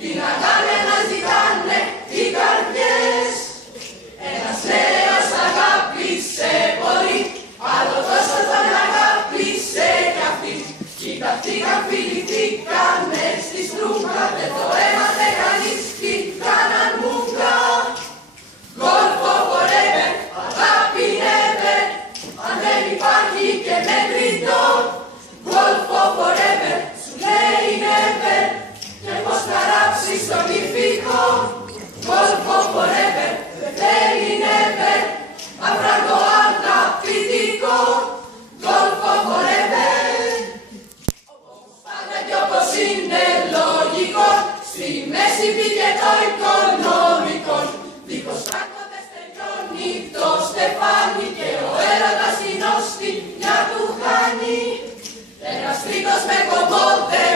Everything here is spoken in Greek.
Τι να κάνε να ζητάνε οι καρδιές. Ένας νέος αγάπησε πολύ, άλλο τόσο τον αγάπησε κι αυτή. Κοιταχτήκαν, φιληθήκανε στη στρούγκα, δεν το έμαθε κανείς τι κάναν μούγκα. Golfo forever, αγάπη never, αν δεν υπάρχει και μετρητό. Golfo forever, σου λέει never, και πως θα ράψει στον ηφικό. Golfo forever, δεν θέλει never, αφραγό αγαπητικό. Golfo forever. Όπως πάντα κι όπως είναι λογικό, στη μέση μπήκε το οικονομικό. Δίχως πράγματες τελειώνει το στεφάνι και ο έρωτας την όστια του χάνει. Ένας τρίτος με κομπόδες